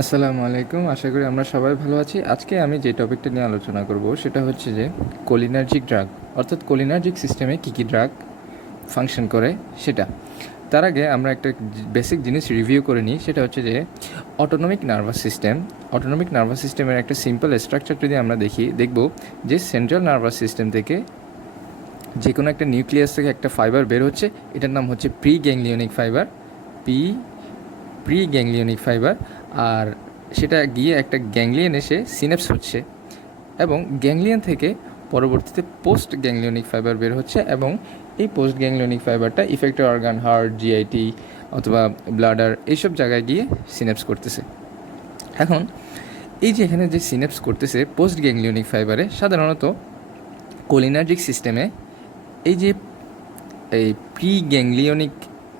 আসসালামু আলাইকুম। আশা করি আমরা সবাই ভালো আছি। আজকে আমি যে টপিকটা নিয়ে আলোচনা করব সেটা হচ্ছে যে কোলিনার্জিক ড্রাগ, অর্থাৎ কোলিনার্জিক সিস্টেমে কী কী ড্রাগ ফাংশন করে সেটা। তার আগে আমরা একটা বেসিক জিনিস রিভিউ করে নিই, সেটা হচ্ছে যে autonomic nervous system. Autonomic nervous সিস্টেমের একটা সিম্পল স্ট্রাকচার যদি আমরা দেখব যে সেন্ট্রাল নার্ভাস সিস্টেম থেকে যে কোনো একটা নিউক্লিয়াস থেকে একটা ফাইবার বের হচ্ছে, এটার নাম হচ্ছে pre ganglionic fibre, P pre ganglionic fibre. আর সেটা গিয়ে একটা গ্যাংলিয়ন এসে সিনেপস হচ্ছে, এবং গ্যাংলিয়ন থেকে পরবর্তীতে পোস্ট গ্যাংলিওনিক ফাইবার বের হচ্ছে, এবং এই পোস্ট গ্যাংলিওনিক ফাইবারটা ইফেক্টর অর্গান, হার্ট, জিআইটি অথবা ব্লাডার এইসব জায়গায় গিয়ে সিনেপস করতেছে। এখন এই যে এখানে যে সিনেপস করতেছে পোস্ট গ্যাংলিওনিক ফাইবারে, সাধারণত কোলিনার্জিক সিস্টেমে এই যে এই প্রি গ্যাংলিওনিক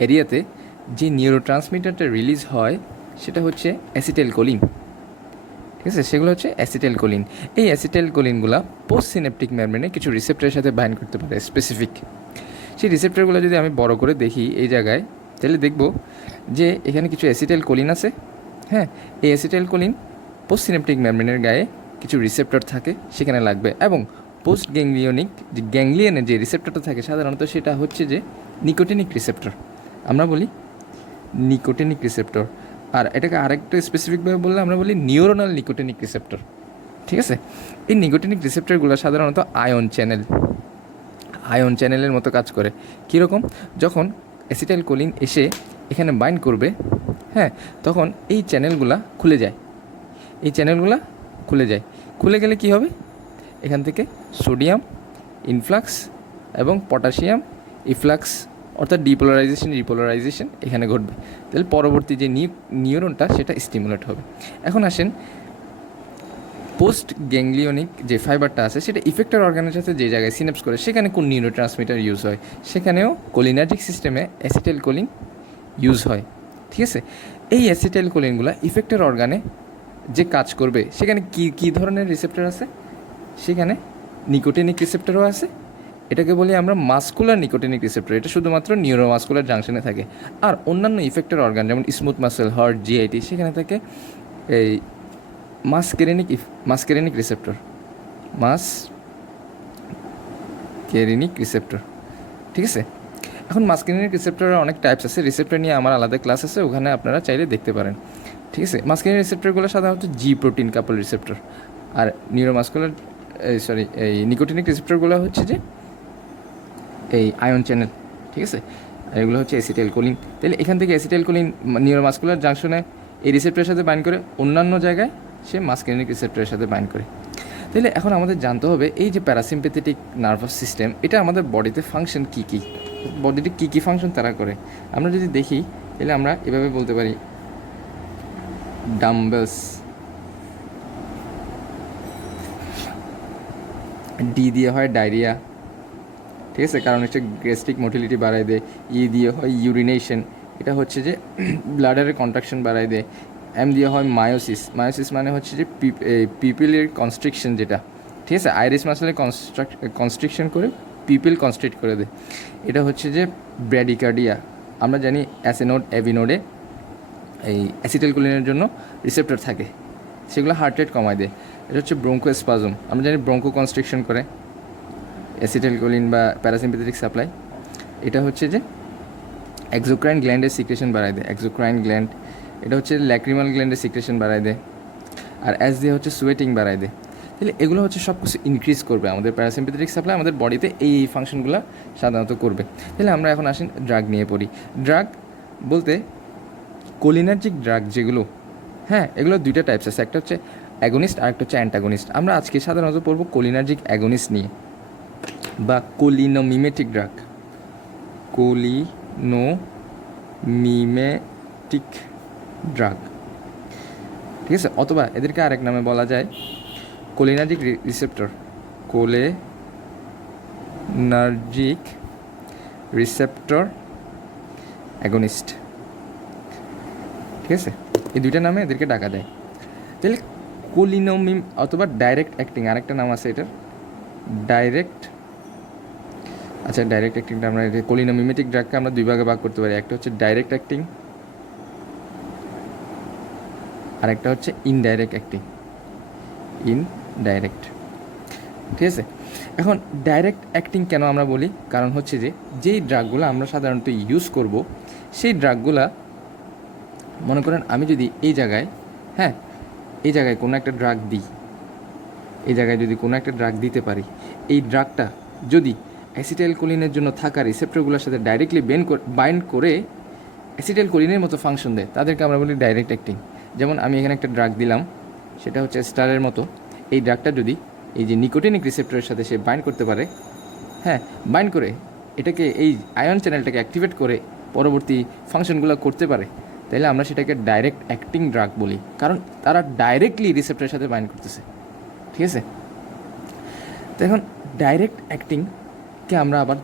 এরিয়াতে যে নিউরোট্রান্সমিটারটা রিলিজ হয় সেটা হচ্ছে অ্যাসিটাইলকোলিন। ঠিক আছে, সেগুলো হচ্ছে অ্যাসিটাইলকোলিন। এই অ্যাসিটাইলকোলিনগুলো পোস্ট সিনেপটিক মেমব্রেনে কিছু রিসেপ্টরের সাথে বাইন্ড করতে পারে স্পেসিফিক। সেই রিসেপ্টরগুলো যদি আমি বড় করে দেখি এই জায়গায়, তাহলে দেখব যে এখানে কিছু অ্যাসিটাইলকোলিন আছে। হ্যাঁ, এই অ্যাসিটাইলকোলিন পোস্ট সিনেপটিক মেমব্রেনের গায়ে কিছু রিসেপ্টর থাকে, সেখানে লাগবে। এবং পোস্ট গ্যাংলিয়নিক যে গ্যাংলিয়নের যে রিসেপ্টরটা থাকে সাধারণত সেটা হচ্ছে যে নিকোটিনিক রিসেপ্টর, আমরা বলি নিকোটিনিক রিসেপ্টর। আর এটাকে আরেকটা স্পেসিফিকভাবে বললে আমরা বলি নিউরোনাল নিকোটিনিক রিসেপ্টর। ঠিক আছে, এই নিকোটিনিক রিসেপ্টরগুলো সাধারণত আয়ন চ্যানেলের মতো কাজ করে। কীরকম? যখন অ্যাসিটাইলকোলিন এসে এখানে বাইন্ড করবে, হ্যাঁ, তখন এই চ্যানেলগুলা খুলে যায়। এই চ্যানেলগুলা খুলে যায়, খুলে গেলে কি হবে? এখান থেকে সোডিয়াম ইনফ্লাক্স এবং পটাশিয়াম ইফ্লাক্স, অর্থাৎ রিপোলারাইজেশন এখানে ঘটবে। তাহলে পরবর্তী যে নিউরনটা সেটা স্টিমুলেট হবে। এখন আসেন, পোস্ট গ্যাংলিওনিক যে ফাইবারটা আছে সেটা ইফেক্টর অর্গানের সাথে যে জায়গায় সিনেপস করে সেখানে কোন নিউরো ট্রান্সমিটার ইউজ হয়? সেখানেও কোলিনার্জিক সিস্টেমে অ্যাসিটাইলকোলিন ইউজ হয়। ঠিক আছে, এই অ্যাসিটাইলকোলিনগুলো ইফেক্টর অর্গানে যে কাজ করবে সেখানে কী ধরনের রিসেপ্টর আছে? সেখানে নিকোটিনিক রিসেপ্টরও আছে। এটাকে বলি আমরা মাস্কুলার নিকোটিনিক রিসেপ্টর। এটা শুধুমাত্র নিউরোমাস্কুলার জাংশনে থাকে। আর অন্যান্য ইফেক্টর অর্গান যেমন স্মুথ মাসেল, হার্ট, জিআইটি, সেখানে থাকে এই মাসকেরিনিক রিসেপ্টর, মাসকেরিনিক রিসেপ্টর। ঠিক আছে, এখন মাসকেরিনিক রিসেপ্টরের অনেক টাইপস আছে। রিসেপ্টর নিয়ে আমার আলাদা ক্লাস আছে, ওখানে আপনারা চাইলে দেখতে পারেন। ঠিক আছে, মাসকেরিনিক রিসেপ্টরগুলো সাধারণত জি প্রোটিন কাপল রিসেপ্টর। আর নিউরোমাস্কুলার এই নিকোটিনিক রিসেপ্টরগুলো হচ্ছে যে এই আয়ন চ্যানেল। ঠিক আছে, আর এগুলো হচ্ছে অ্যাসিটাইলকোলিন। তাহলে এখান থেকে অ্যাসিটাইলকোলিন নিউরোমাস্কুলার জাংশনে এই রিসেপ্টরের সাথে বাইন্ড করে, অন্যান্য জায়গায় সে মাসকেরিনিক রিসেপ্টরের সাথে বাইন্ড করে। তাহলে এখন আমাদের জানতে হবে এই যে প্যারাসিম্পেথেটিক নার্ভাস সিস্টেম, এটা আমাদের বডিতে ফাংশন কী কী, বডিতে কী কী ফাংশন তারা করে। আমরা যদি দেখি তাহলে আমরা এভাবে বলতে পারি, ডাম্বেলস, ডি দিয়ে হয় ডায়রিয়া। ঠিক আছে, কারণ হচ্ছে গ্যাস্ট্রিক মোটিলিটি বাড়ায় দেয়। দিয়ে হয় ইউরিনেশন, এটা হচ্ছে যে ব্লাডারের কন্ট্রাকশন বাড়ায় দেয়। দিয়ে হয় মায়োসিস মানে হচ্ছে যে পিপিলের কনস্ট্রিকশন, যেটা ঠিক আছে আইরিস মাসেলের কনস্ট্রিকশন করে পিপিল কনস্ট্রিক্ট করে দেয়। এটা হচ্ছে যে ব্র্যাডিকার্ডিয়া। আমরা জানি অ্যাসেনোড, অ্যাভিনোডে এই অ্যাসিটাইলকোলিনের জন্য রিসেপ্টর থাকে, সেগুলো হার্ট রেট কমায় দেয়। এটা হচ্ছে ব্রঙ্কোস্পাজম, আমরা জানি ব্রঙ্কো কনস্ট্রিকশন করে অ্যাসিটাইলকোলিন বা প্যারাসিম্পেথেটিক সাপ্লাই। এটা হচ্ছে যে এক্সোক্রাইন গ্ল্যান্ডের সিক্রেশন বাড়ায় দেয়, এক্সোক্রাইন গ্ল্যান্ড। এটা হচ্ছে ল্যাক্রিমাল গ্ল্যান্ডের সিক্রেশন বাড়ায় দেয়। আর দিয়ে হচ্ছে সোয়েটিং বাড়ায় দেয়। তাহলে এগুলো হচ্ছে সব কিছু ইনক্রিজ করবে আমাদের প্যারাসিম্পেথেটিক সাপ্লাই, আমাদের বডিতে এই ফাংশনগুলো সাধারণত করবে। তাহলে আমরা এখন আসেন ড্রাগ নিয়ে পড়ি। ড্রাগ বলতে কোলিনার্জিক ড্রাগ যেগুলো, হ্যাঁ, এগুলো দুইটা টাইপস আছে, একটা হচ্ছে অ্যাগোনিস্ট আর একটা হচ্ছে অ্যান্টাগোনিস্ট। আমরা আজকে সাধারণত পড়বো কোলিনার্জিক অ্যাগোনিস্ট নিয়ে, বা কোলিনোমিমেটিক ড্রাগ, কোলিনোমিমেটিক ড্রাগ। ঠিক আছে, অথবা এদেরকে আরেক নামে বলা যায় cholinergic receptor, cholinergic receptor agonist. ঠিক আছে, এই দুইটা নামে এদেরকে ডাকা যায়। তাহলে কোলিনোমিম অথবা ডাইরেক্ট অ্যাক্টিং, আরেকটা নাম আছে এটার, ডাইরেক্ট অ্যাক্টিংটা আমরা কোলিনোমিমেটিক ড্রাগকে আমরা দুই ভাগে ভাগ করতে পারি। একটা হচ্ছে ডাইরেক্ট অ্যাক্টিং, আর একটা হচ্ছে ইনডাইরেক্ট অ্যাক্টিং, ইনডাইরেক্ট। ঠিক আছে, এখন ডাইরেক্ট অ্যাক্টিং কেন আমরা বলি? কারণ হচ্ছে যে যেই ড্রাগগুলো আমরা সাধারণত ইউজ করব, সেই ড্রাগগুলা মনে করেন আমি যদি এই জায়গায়, হ্যাঁ, এই জায়গায় কোনো একটা ড্রাগ দিই, এই জায়গায় যদি কোনো একটা ড্রাগ দিতে পারি, এই ড্রাগটা যদি অ্যাসিটাইলকোলিনের জন্য থাকা রিসেপ্টরগুলোর সাথে ডাইরেক্টলি বাইন্ড করে অ্যাসিটাইলকোলিনের মতো ফাংশন দেয়, তাদেরকে আমরা বলি ডাইরেক্ট অ্যাক্টিং। যেমন আমি এখানে একটা ড্রাগ দিলাম, সেটা হচ্ছে স্টারের মতো। এই ড্রাগটা যদি এই যে নিকোটিনিক রিসেপ্টরের সাথে সে বাইন্ড করতে পারে, হ্যাঁ, বাইন্ড করে এটাকে এই আয়ন চ্যানেলটাকে অ্যাক্টিভেট করে পরবর্তী ফাংশনগুলো করতে পারে, তাহলে আমরা সেটাকে ডাইরেক্ট অ্যাক্টিং ড্রাগ বলি, কারণ তারা ডাইরেক্টলি রিসেপ্টরের সাথে বাইন্ড করতেছে। ঠিক আছে, তো এখন ডাইরেক্ট অ্যাক্টিংকে আমরা আবার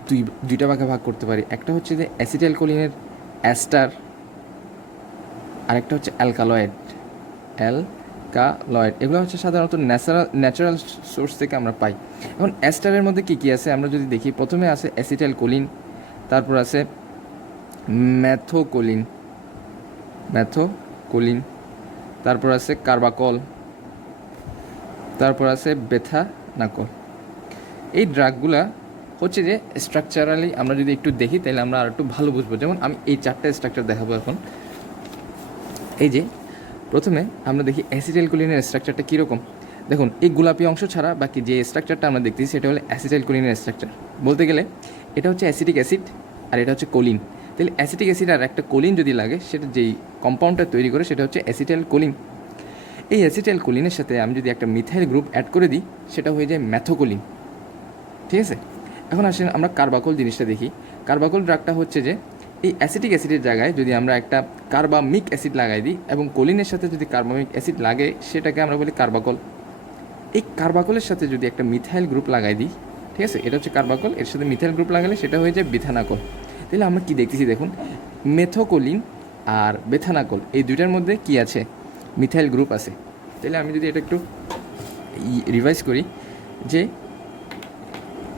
দুইটা ভাগে ভাগ করতে পারি। একটা হচ্ছে যে অ্যাসিটাইলকোলিনের অ্যাস্টার, আরেকটা হচ্ছে অ্যালকালয়েড, অ্যালকালয়েড। এগুলো হচ্ছে সাধারণত ন্যাচারাল সোর্স থেকে আমরা পাই। এখন অ্যাস্টারের মধ্যে কী কী আছে আমরা যদি দেখি, প্রথমে আছে অ্যাসিটাইলকোলিন, তারপর আছে ম্যাথোকোলিন, তারপর আছে কার্বাকল, তারপর আছে বেথানাকল। এই ড্রাগগুলা হচ্ছে যে স্ট্রাকচারালি আমরা যদি একটু দেখি তাহলে আমরা আর একটু ভালো বুঝবো। যেমন আমি এই চারটা স্ট্রাকচার দেখাবো এখন। এই যে প্রথমে আমরা দেখি অ্যাসিটাইলকোলিনের স্ট্রাকচারটা কীরকম। দেখুন, এই গোলাপি অংশ ছাড়া বাকি যে স্ট্রাকচারটা আমরা দেখতেছি সেটা হলো অ্যাসিটাইলকোলিনের স্ট্রাকচার। বলতে গেলে এটা হচ্ছে অ্যাসিটিক অ্যাসিড আর এটা হচ্ছে কোলিন। তাহলে অ্যাসিটিক অ্যাসিড আর একটা কোলিন যদি লাগে, সেটা যেই কম্পাউন্ডটা তৈরি করে সেটা হচ্ছে অ্যাসিটাইলকোলিন। এই অ্যাসিটাইলকোলিনের সাথে আমি যদি একটা মিথাইল গ্রুপ অ্যাড করে দিই, সেটা হয়ে যায় ম্যাথোকোলিন। ঠিক আছে, এখন আসেন আমরা কার্বাকল জিনিসটা দেখি। কার্বাকল ড্রাগটা হচ্ছে যে এই অ্যাসিটিক অ্যাসিডের জায়গায় যদি আমরা একটা কার্বামিক অ্যাসিড লাগাই দিই এবং কোলিনের সাথে যদি কার্বামিক অ্যাসিড লাগে, সেটাকে আমরা বলি কার্বাকল। এই কার্বাকলের সাথে যদি একটা মিথাইল গ্রুপ লাগাই দিই, ঠিক আছে, এটা হচ্ছে কার্বাকল, এর সাথে মিথাইল গ্রুপ লাগালে সেটা হয়ে যায় বেথানাকল। তাহলে আমরা কি দেখতেছি দেখুন, মেথোকোলিন আর বেথানাকল এই দুইটার মধ্যে কি আছে? মিথাইল গ্রুপ আছে। তাহলে আমি যদি এটা একটু রিভাইজ করি, যে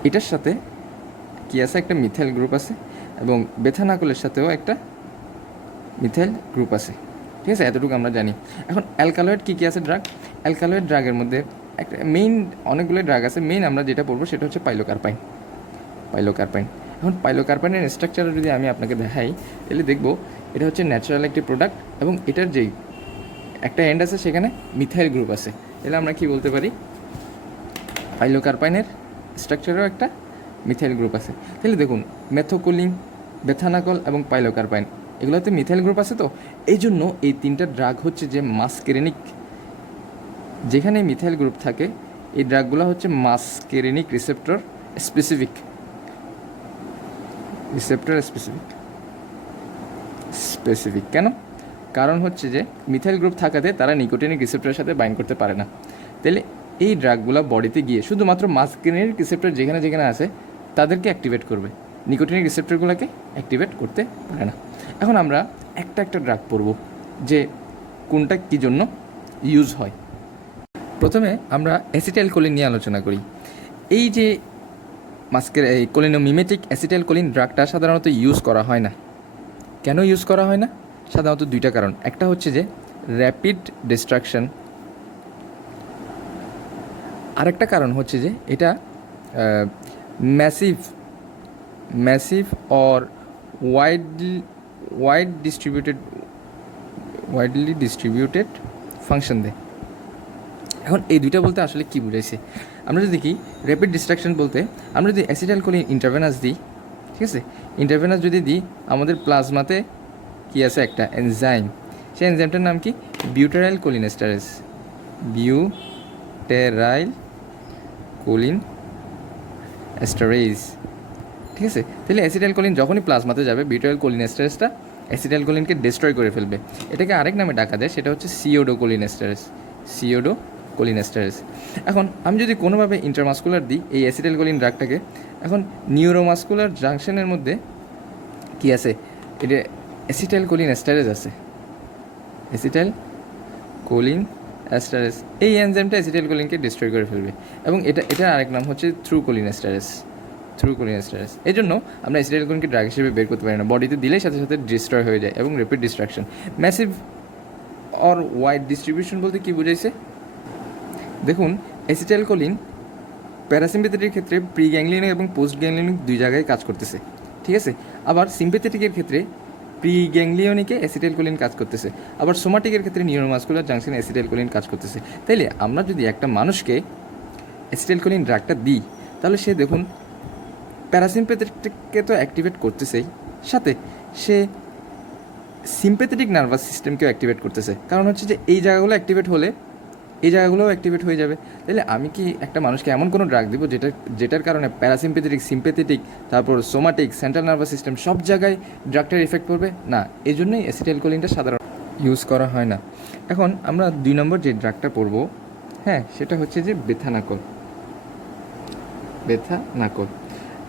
এটার সাথে কি আছে? একটা মিথাইল গ্রুপ আছে এবং বেথানাকলের সাথেও একটা মিথাইল গ্রুপ আছে। ঠিক আছে, এতটুকু আমরা জানি। এখন অ্যালকালয়েড কী কী আছে ড্রাগ? অ্যালকালয়েড ড্রাগের মধ্যে একটা মেইন, অনেকগুলো ড্রাগ আছে, মেইন আমরা যেটা পড়বো সেটা হচ্ছে পাইলোকার্পাইন। এখন পাইলোকার্পাইনের স্ট্রাকচার যদি আমি আপনাকে দেখাই, তাহলে দেখবো এটা হচ্ছে ন্যাচারাল একটি প্রোডাক্ট এবং এটার যেই একটা এন্ড আছে সেখানে মিথাইল গ্রুপ আছে। তাহলে আমরা কি বলতে পারি? পাইলোকার্পাইনের স্ট্রাকচারেও একটা মিথাইল গ্রুপ আছে। তাহলে দেখুন, মেথোকোলিন, বেথানাকল এবং পাইলোকার্পাইন এগুলোতে মিথাইল গ্রুপ আছে। তো এই জন্য এই তিনটা ড্রাগ হচ্ছে যে মাসকেরেনিক। যেখানে মিথাইল গ্রুপ থাকে এই ড্রাগগুলো হচ্ছে মাসকেরেনিক রিসেপ্টর স্পেসিফিক, কেন? কারণ হচ্ছে যে মিথাইল গ্রুপ থাকাতে তারা নিকোটিনিক রিসেপ্টরের সাথে বাইন্ড করতে পারে না। তাহলে এই ড্রাগগুলো বডিতে গিয়ে শুধুমাত্র মাসকেরেনিক রিসেপ্টর যেখানে যেখানে আছে তাদেরকে অ্যাক্টিভেট করবে, নিকোটিনিক রিসেপ্টরগুলোকে অ্যাক্টিভেট করতে পারে না। এখন আমরা একটা একটা ড্রাগ পড়ব যে কোনটা কী জন্য ইউজ হয়। প্রথমে আমরা অ্যাসিটাইলকোলিন নিয়ে আলোচনা করি। এই যে এই কোলিনোমিমেটিক অ্যাসিটাইলকোলিন ড্রাগটা সাধারণত ইউজ করা হয় না। কেন ইউজ করা হয় না? সাধারণত দুইটা কারণ। একটা হচ্ছে যে র্যাপিড ডিস্ট্রাকশন, আরেকটা কারণ হচ্ছে যে এটা massive or widely distributed function দেয়। এখন এই দুইটা বলতে আসলে কী বুঝাইছে? আমরা যদি দেখি র্যাপিড ডিস্ট্রাকশন বলতে আমরা যদি অ্যাসিটাইলকোলিন ইন্টারভেনাস দিই, ঠিক আছে, ইন্টারভেনাস যদি দিই, আমাদের প্লাজমাতে কি আছে? একটা এনজাইম। সেই এনজাইমটার নাম কি? বিউটেরাইল কোলিনেস্টারেজ, ঠিক আছে। তাহলে অ্যাসিটাইলকোলিন যখনই প্লাজমাতে যাবে, বিউটেরাইল কোলিনেস্টারেজটা অ্যাসিটাইলকোলিনকে ডিস্ট্রয় করে ফেলবে। এটাকে আরেক নামে ডাকা যায়, সেটা হচ্ছে সিওডোকোলিনেস্টারেজ। এখন আমি যদি কোনোভাবে ইন্টারমাস্কুলার দিই এই অ্যাসিটাইলকোলিন ড্রাগটাকে, এখন নিউরোমাস্কুলার জাংশনের মধ্যে কি আছে? এটা অ্যাসিটাইলকোলিনেস্টারেজ আছে, অ্যাসিটাইলকোলিনেস্টারেজ। এই এনজাইমটা অ্যাসিটাইলকোলিনকে ডিস্ট্রয় করে ফেলবে এবং এটার আরেক নাম হচ্ছে থ্রুকোলিনেস্টারেজ। এই জন্য আমরা অ্যাসিটাইলকোলিনকে ড্রাগ হিসেবে বের করতে পারি না, বডিতে দিলেই সাথে সাথে ডিস্ট্রয় হয়ে যায় এবং rapid destruction. Massive or wide distribution বলতে কী বুঝাইছে? দেখুন, অ্যাসিটাইলকোলিন প্যারাসিম্পেথেটিকের ক্ষেত্রে প্রি গ্যাংলিয়নিক এবং পোস্ট গ্যাংলিয়নিক দুই জায়গায় কাজ করতেছে, ঠিক আছে। আবার সিম্পেথেটিকের ক্ষেত্রে প্রি গ্যাংলিয়নিকে অ্যাসিটাইলকোলিন কাজ করতেছে, আবার সোমাটিকের ক্ষেত্রে নিউরোমাসকুলার জাংশনে অ্যাসিটাইলকোলিন কাজ করতেছে। তাইলে আমরা যদি একটা মানুষকে অ্যাসিটাইলকোলিন ড্রাগটা দিই, তাহলে সে দেখুন প্যারাসিম্পেথেটিককে তো অ্যাক্টিভেট করতেছেই, সাথে সে সিম্পেথেটিক নার্ভাস সিস্টেমকেও অ্যাক্টিভেট করতেছে। কারণ হচ্ছে যে এই জায়গাগুলো অ্যাক্টিভেট হলে এই জায়গাগুলোও অ্যাক্টিভেট হয়ে যাবে। তাহলে আমি কি একটা মানুষকে এমন কোনো ড্রাগ দিব যেটার কারণে প্যারাসিম্পেথেটিক, সিম্পেথেটিক, তারপর সোমাটিক, সেন্ট্রাল নার্ভাস সিস্টেম সব জায়গায় ড্রাগটার এফেক্ট করবে? না, এই জন্যই অ্যাসিটাইলকোলিনটা সাধারণ ইউজ করা হয় না। এখন আমরা 2 নম্বর যে ড্রাগটা পড়বো, হ্যাঁ, সেটা হচ্ছে যে বেথানাকল।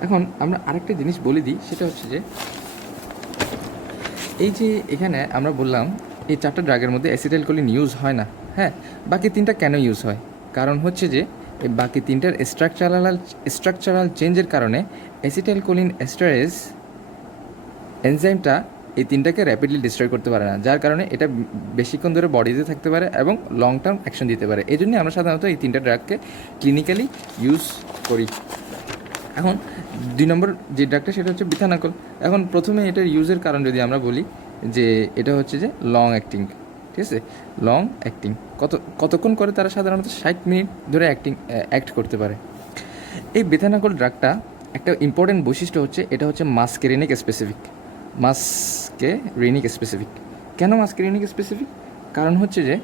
এখন আমরা আরেকটা জিনিস বলে দিই, সেটা হচ্ছে যে এই যে এখানে আমরা বললাম এই 4টা ড্রাগের মধ্যে অ্যাসিটাইলকোলিন ইউজ হয় না, হ্যাঁ, বাকি 3টা কেন ইউজ হয়? কারণ হচ্ছে যে এই বাকি 3টার স্ট্রাকচারাল চেঞ্জের কারণে অ্যাসিটাইলকোলিন এস্টারেজ এনজাইমটা এই 3টাকে র্যাপিডলি ডিস্ট্রয় করতে পারে না, যার কারণে এটা বেশিক্ষণ ধরে বডিতে থাকতে পারে এবং লং টার্ম অ্যাকশন দিতে পারে। এই জন্যই আমরা সাধারণত এই 3টা ড্রাগকে ক্লিনিক্যালি ইউজ করি। এখন 2 নম্বর যে ড্রাগটা সেটা হচ্ছে বিথানাকল। এখন প্রথমে এটার ইউজের কারণ যদি আমরা বলি যে এটা হচ্ছে যে লং অ্যাক্টিং, ঠিক আছে, লং অ্যাক্টিং। কতক্ষণ করে তারা সাধারণত 60 মিনিট ধরে অ্যাক্ট করতে পারে। এই বেথানাকল ড্রাগটা একটা ইম্পর্টেন্ট বৈশিষ্ট্য হচ্ছে এটা হচ্ছে মাস্কেরিনিক স্পেসিফিক। কেন মাস্কেরিনিক স্পেসিফিক? কারণ হচ্ছে যে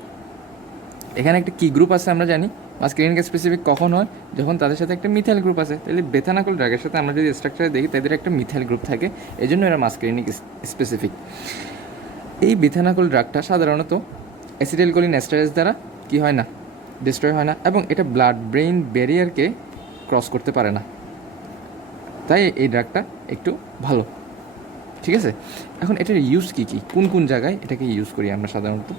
এখানে একটা কি গ্রুপ আছে আমরা জানি। মাস্কেরিনিক স্পেসিফিক কখন হয়? যখন তাদের সাথে একটা মিথাইল গ্রুপ আছে। তাহলে বেথানাকল ড্রাগের সাথে আমরা যদি স্ট্রাকচারে দেখি তাদের একটা মিথাইল গ্রুপ থাকে, এই জন্য এরা মাস্কেরিনিক স্পেসিফিক। এই বেথানাকল ড্রাগটা সাধারণত অ্যাসিটাইলকোলিন এস্টারেজ দ্বারা কি হয় না, ডিস্ট্রয় হয় না, এবং এটা ব্লাড ব্রেইন ব্যারিয়ারকে ক্রস করতে পারে না। তাই এই ড্রাগটা একটু ভালো, ঠিক আছে। এখন এটার ইউজ কী কী, কোন জায়গায় এটাকে ইউজ করি আমরা সাধারণত?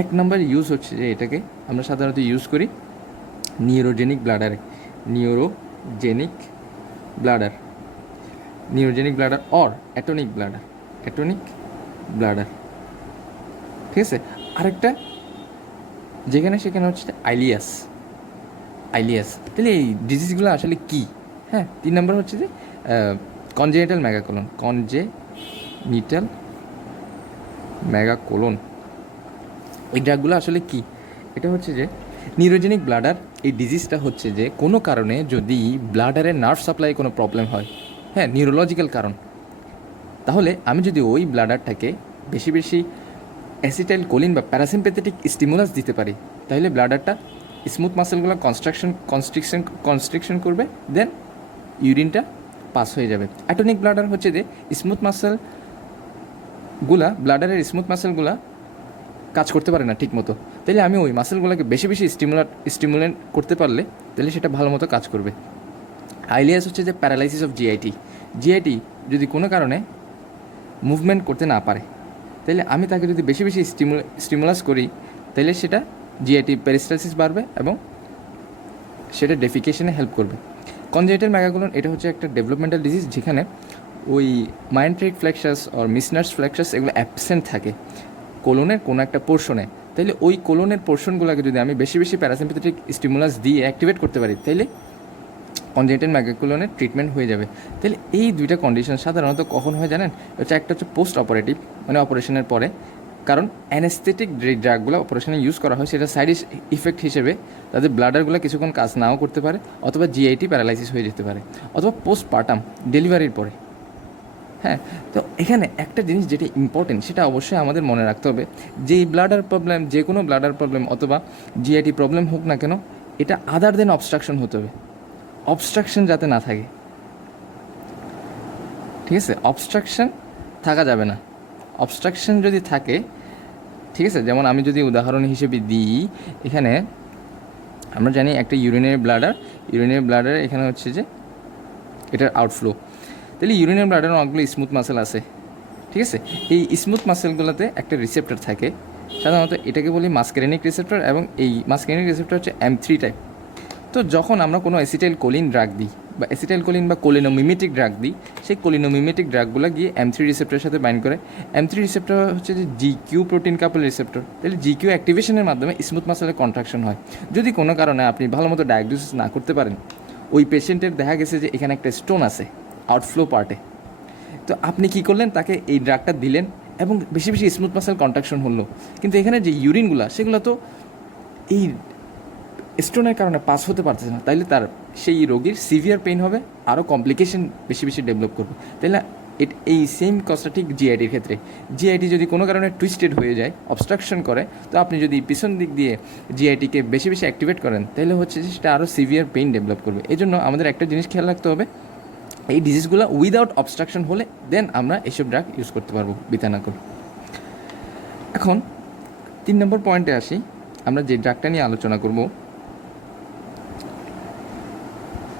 1 নম্বর ইউজ হচ্ছে যে এটাকে আমরা সাধারণত ইউজ করি নিউরোজেনিক ব্লাডার অর অ্যাটনিক ব্লাডার, ঠিক আছে। আরেকটা যেখানে সেখানে হচ্ছে আইলিয়াস। তাহলে এই ডিজিজগুলো আসলে কী? হ্যাঁ, 3 নম্বর হচ্ছে যে কনজেনিটাল মেগাকোলন। এই ড্রাগগুলো আসলে কি? এটা হচ্ছে যে নিউরোজেনিক ব্লাডার। এই ডিজিজটা হচ্ছে যে কোনো কারণে যদি ব্লাডারের নার্ভ সাপ্লাই কোনো প্রবলেম হয়, হ্যাঁ, নিউরোলজিক্যাল কারণ, তাহলে আমি যদি ওই ব্লাডারটাকে বেশি অ্যাসিটাইলকোলিন বা প্যারাসিম্পেথেটিক স্টিমুলাস দিতে পারি, তাহলে ব্লাডারটা স্মুথ মাসেলগুলো কনস্ট্রিকশন করবে, দেন ইউরিনটা পাস হয়ে যাবে। অ্যাটনিক ব্লাডার হচ্ছে যে ব্লাডারের স্মুথ মাসেলগুলা কাজ করতে পারে না ঠিক মতো, তাহলে আমি ওই মাসেলগুলোকে বেশি স্টিমুলেট করতে পারলে তাহলে সেটা ভালো মতো কাজ করবে। আইলিয়াস হচ্ছে যে প্যারালাইসিস অফ জিআইটি যদি কোনো কারণে মুভমেন্ট করতে না পারে, তাহলে আমি তাকে যদি বেশি স্টিমুলাস করি, তাহলে সেটা জিআইটি পেরিস্টালসিস বাড়বে এবং সেটা ডেফিকেশনে হেল্প করবে। কনজেনিটাল মেগাকোলন এটা হচ্ছে একটা ডেভেলপমেন্টাল ডিজিজ যেখানে ওই মাইন্ট্রিক ফ্লেক্সাস আর মিসনার্স ফ্লেক্সাস এগুলো অ্যাবসেন্ট থাকে কোলনের কোনো একটা পোর্শনে। তাইলে ওই কোলনের পোর্শনগুলোকে যদি আমি বেশি প্যারাসিম্পেথেটিক স্টিমুলাস দিয়ে অ্যাক্টিভেট করতে পারি, তাইলে কনজেনিটাল মেগাকোলনের ট্রিটমেন্ট হয়ে যাবে। তাহলে এই 2টা কন্ডিশন সাধারণত কখন হয় জানেন? একটা হচ্ছে পোস্ট অপারেটিভ, মানে অপারেশনের পরে, কারণ অ্যানেস্থেটিক যে ড্রাগগুলো অপারেশনে ইউজ করা হয় সেটা সাইড ইফেক্ট হিসেবে তাদের ব্লাডারগুলো কিছুক্ষণ কাজ নাও করতে পারে, অথবা জিআইটি প্যারালাইসিস হয়ে যেতে পারে, অথবা পোস্টপার্টাম ডেলিভারির পরে। হ্যাঁ, তো এখানে একটা জিনিস যেটা ইম্পর্টেন্ট সেটা অবশ্যই আমাদের মনে রাখতে হবে, যে ব্লাডার প্রবলেম, যে কোনো ব্লাডার প্রবলেম অথবা জিআইটি প্রবলেম হোক না কেন, এটা আদার দেন অবস্ট্রাকশন হতে হবে, অবস্ট্রাকশন যাতে না থাকে, ঠিক আছে। অবস্ট্রাকশন থাকা যাবে না। অবস্ট্রাকশন যদি থাকে, ঠিক আছে, যেমন আমি যদি উদাহরণ হিসেবে দিই, এখানে আমরা জানি একটা ইউরিনারি ব্লাডার এখানে হচ্ছে যে এটার আউটফ্লো, তাহলে ইউরিনারি ব্লাডারে অনেকগুলো স্মুথ মাসেল আছে, ঠিক আছে। এই স্মুথ মাসেলগুলোতে একটা রিসেপ্টর থাকে, সাধারণত এটাকে বলি মাস্কেরিনিক রিসেপ্টর, এবং এই মাস্কেরিনিক রিসেপ্টর হচ্ছে M3 টাইপ। তো যখন আমরা কোনো অ্যাসিটাইলকোলিন ড্রাগ দিই বা অ্যাসিটাইলকোলিন বা কোলিনোমিমেটিক ড্রাগ দিই, সেই কোলিনোমিমেটিক ড্রাগগুলো গিয়ে M3 রিসেপ্টরের সাথে বাইন্ড করে। M3 রিসেপ্টর হচ্ছে যে GQ প্রোটিন কাপল রিসেপ্টর, তাহলে GQ অ্যাক্টিভেশনের মাধ্যমে স্মুথ মাসেলের কন্ট্রাকশন হয়। যদি কোনো কারণে আপনি ভালো মতো ডায়াগনোসিস না করতে পারেন, ওই পেশেন্টের দেখা গেছে যে এখানে একটা স্টোন আছে আউটফ্লো পার্টে, তো আপনি কী করলেন, তাকে এই ড্রাগটা দিলেন এবং বেশি বেশি স্মুথ মাসেল কন্ট্রাকশন হলো, কিন্তু এখানে যে ইউরিনগুলো সেগুলো তো এই স্টোনের কারণে পাস হতে পারতেছে না, তাইলে তার সেই রোগীর সিভিয়ার পেইন হবে, আরও কমপ্লিকেশন বেশি বেশি ডেভেলপ করবে। তাইলে এই সেম কাজটা ঠিক জিআইটির ক্ষেত্রে। জিআইটি যদি কোনো কারণে টুইস্টেড হয়ে যায়, অবস্ট্রাকশন করে, তো আপনি যদি পিছন দিক দিয়ে জিআইটিকে বেশি বেশি অ্যাক্টিভেট করেন, তাহলে হচ্ছে যে সেটা আরও সিভিয়ার পেইন ডেভেলপ করবে। এই জন্য আমাদের একটা জিনিস খেয়াল রাখতে হবে, এই ডিজিজগুলো উইদাউট অবস্ট্রাকশন হলে দেন আমরা এইসব ড্রাগ ইউজ করতে পারবো বিতানাকুল। এখন 3 নম্বর পয়েন্টে আসি, আমরা যে ড্রাগটা নিয়ে আলোচনা করব